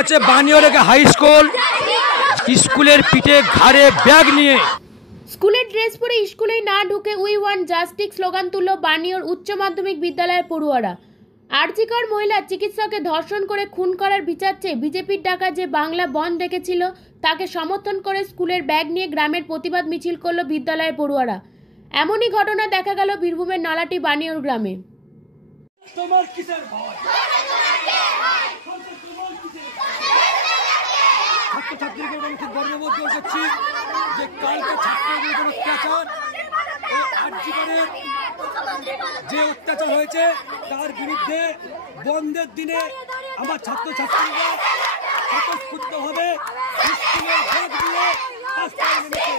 আছে বানিয়ারকে high school, স্কুলের পিঠে ঘাড়ে ব্যাগ নিয়ে স্কুলের ড্রেস পরে স্কুলে না ঢুকে উই ওয়ান্ট জাস্টিস স্লোগান তুলল বানিয়ার উচ্চ মাধ্যমিক বিদ্যালয়ের পড়ুয়ারা। আরজিকর মহিলা চিকিৎসককে ধর্ষণ করে খুন করার বিচার চেয়ে বিজেপির ডাকা যে বাংলা বন্ধ ডেকেছিল তাকে সমর্থন করে স্কুলের ব্যাগ নিয়ে গ্রামের প্রতিবাদ মিছিল করল বিদ্যালয়ের পড়ুয়ারা। এমনই ঘটনা দেখা গেল বীরভূমের নলাটি বানিয়ার গ্রামে। যে অত্যাচার হয়েছে তার বিরুদ্ধে বন্ধের দিনে আমার ছাত্রছাত্রীরা স্বতঃস্ফূর্তভাবে স্কুলের ব্যাগ নিয়ে রাস্তায় নেমেছে।